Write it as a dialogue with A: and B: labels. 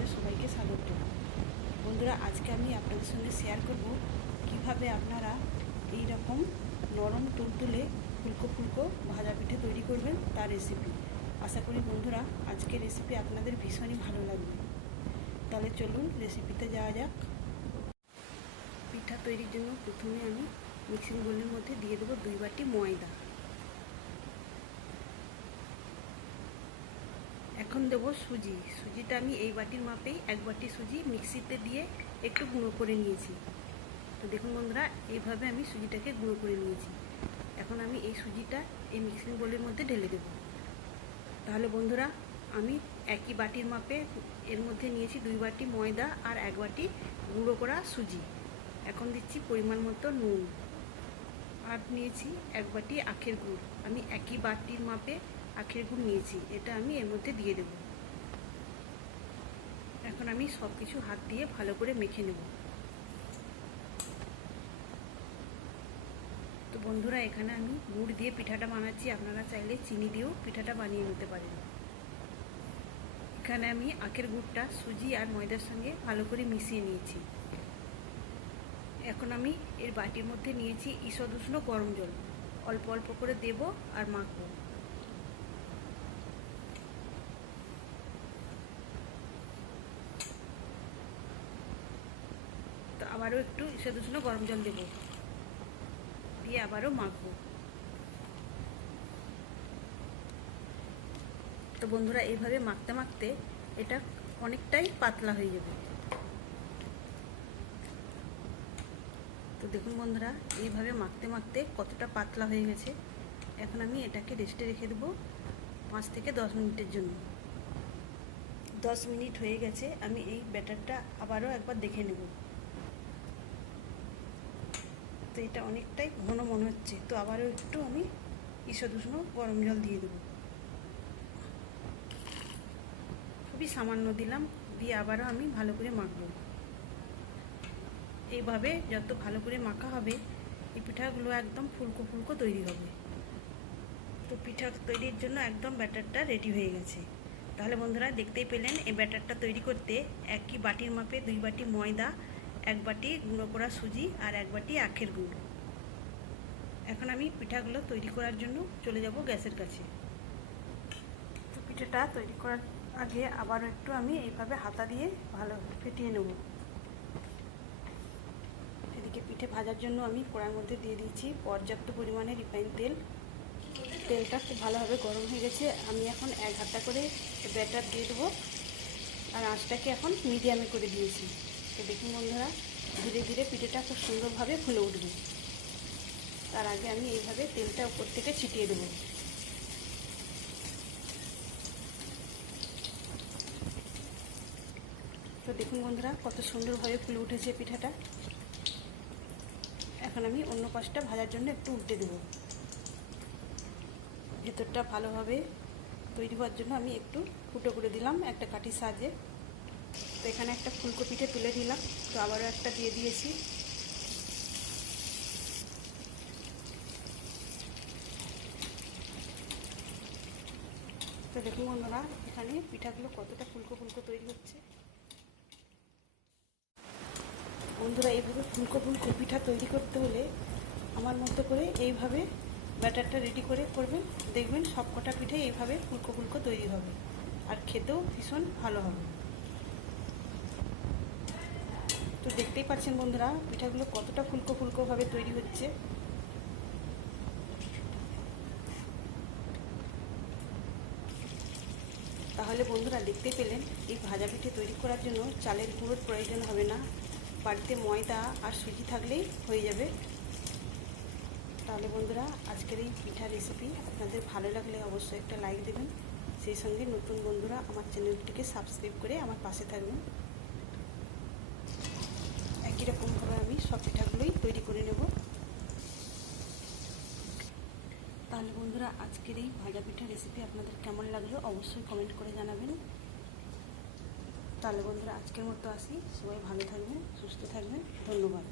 A: আপনাদের সবাইকে স্বাগত। বন্ধুরা, আজকে আমি আপনাদের সঙ্গে শেয়ার করব কীভাবে আপনারা এই রকম নরম তুলতুলে ফুলকো ফুলকো ভাজা পিঠে তৈরি করবেন তার রেসিপি আশা করি বন্ধুরা, আজকের রেসিপি আপনাদের ভীষণই ভালো লাগবে। তাহলে চলুন রেসিপিতে যাওয়া যাক। পিঠা তৈরির জন্য প্রথমে আমি মিক্সিং বোলের মধ্যে দিয়ে দেবো দুই বাটি ময়দা। এখন দেবো সুজি। সুজিটা আমি এই বাটির মাপেই এক বাটি সুজি মিক্সিতে দিয়ে একটু গুঁড়ো করে নিয়েছি। তো দেখুন বন্ধুরা, এইভাবে আমি সুজিটাকে গুঁড়ো করে নিয়েছি। এখন আমি এই সুজিটা এই মিক্সিং বোলের মধ্যে ঢেলে দেব। তাহলে বন্ধুরা, আমি একই বাটির মাপে এর মধ্যে নিয়েছি দুই বাটি ময়দা আর এক বাটি গুঁড়ো করা সুজি। এখন দিচ্ছি পরিমাণ মতো নুন। আর নিয়েছি এক বাটি আখের গুড়। আমি একই বাটির মাপে আখের গুড় নিয়েছি, এটা আমি এর মধ্যে দিয়ে দেব। এখন আমি সব কিছু হাত দিয়ে ভালো করে মেখে নেব। তো বন্ধুরা, এখানে আমি গুড় দিয়ে পিঠাটা বানাচ্ছি। আপনারা চাইলে চিনি দিয়েও পিঠাটা বানিয়ে নিতে পারেন। এখানে আমি আখের গুড়টা সুজি আর ময়দার সঙ্গে ভালো করে মিশিয়ে নিয়েছি। এখন আমি এর বাটির মধ্যে নিয়েছি ঈষদ উষ্ণ গরম জল। অল্প অল্প করে দেব আর মাখবো তো আবারও একটু ঈষদ উষ্ণ গরম জল দেবো। দিয়ে আবারও মাখবো। তো বন্ধুরা, এইভাবে মাখতে মাখতে এটা অনেকটাই পাতলা হয়ে যাবে। তো দেখুন বন্ধুরা, এইভাবে মাখতে মাখতে কতটা পাতলা হয়ে গেছে। এখন আমি এটাকে রেস্টে রেখে দেবো পাঁচ থেকে দশ মিনিটের জন্য। দশ মিনিট হয়ে গেছে, আমি এই ব্যাটারটা আবারও একবার দেখে নেব। এটা অনেকটাই ঘন মনে হচ্ছে। তো আবারও একটু আমি ঈষদ উষ্ণ গরম জল দিয়ে দেবো। খুবই সামান্য দিলাম, দিয়ে আবারও আমি ভালো করে মাখবো। এইভাবে যত ভালো করে মাখা হবে, এই পিঠাগুলো একদম ফুলকো ফুলকো তৈরি হবে। তো পিঠা তৈরির জন্য একদম ব্যাটারটা রেডি হয়ে গেছে। তাহলে বন্ধুরা দেখতেই পেলেন, এই ব্যাটারটা তৈরি করতে একই বাটির মাপে দুই বাটি ময়দা এক বাটি গুঁড়ো করা সুজি আর এক বাটি আখের গুঁড়ো। এখন আমি পিঠাগুলো তৈরি করার জন্য চলে যাব গ্যাসের কাছে। তো পিঠাটা তৈরি করার আগে আবারও একটু আমি এইভাবে হাতা দিয়ে ভালো ফেটিয়ে নেব। এদিকে পিঠে ভাজার জন্য আমি কড়ার মধ্যে দিয়ে দিয়েছি পর্যাপ্ত পরিমাণে রিফাইন তেল। তেলটা খুব ভালোভাবে গরম হয়ে গেছে। আমি এখন এক হাতা করে ব্যাটার দিয়ে দেবো। আর আঁচটাকে এখন মিডিয়ামে করে দিয়েছি। তো দেখুন বন্ধুরা, ধীরে ধীরে পিঠেটা খুব সুন্দরভাবে ফুলে উঠবে। তার আগে আমি এইভাবে তেলটা উপর থেকে ছিটিয়ে দেবো। তো দেখুন বন্ধুরা, কত সুন্দরভাবে ফুলে উঠেছে পিঠাটা। এখন আমি অন্য পাশটা ভাজার জন্য একটু উল্টে দেবো। ভেতরটা ভালোভাবে তৈরি হওয়ার জন্য আমি একটু ফুটো করে দিলাম একটা কাঠির সাহায্যে। তো এখানে একটা ফুলকো তুলে দিলাম তো আবারও একটা দিয়ে দিয়েছি। তো দেখুন বন্ধুরা, এখানে পিঠাগুলো কতটা ফুলকো ফুলকো তৈরি হচ্ছে। বন্ধুরা, এইভাবে ফুলকো ফুলকো পিঠা তৈরি করতে হলে আমার মতো করে এইভাবে ব্যাটারটা রেডি করে করবেন। দেখবেন সব কটা পিঠে এইভাবে ফুলকো ফুলকো তৈরি হবে। আর খেতেও ভীষণ ভালো হবে। তো দেখতেই পাচ্ছেন বন্ধুরা, পিঠাগুলো কতটা ফুলকো ফুলকোভাবে তৈরি হচ্ছে। তাহলে বন্ধুরা দেখতে পেলেন, এই ভাজা পিঠে তৈরি করার জন্য চালের গুঁড়োর প্রয়োজন হবে না। বাড়িতে ময়দা আর সুজি থাকলেই হয়ে যাবে। তাহলে বন্ধুরা, আজকের এই পিঠা রেসিপি আপনাদের ভালো লাগলে অবশ্যই একটা লাইক দেবেন। সেই সঙ্গে নতুন বন্ধুরা আমার চ্যানেলটিকে সাবস্ক্রাইব করে আমার পাশে থাকবেন। একই রকমভাবে আমি সব পিঠাগুলোই তৈরি করে নেব। তাহলে বন্ধুরা, আজকের এই ভাজা পিঠা রেসিপি আপনাদের কেমন লাগল অবশ্যই কমেন্ট করে জানাবেন। তাহলে বন্ধুরা, আজকের মতো আসি। সবাই ভালো থাকবেন, সুস্থ থাকবেন। ধন্যবাদ।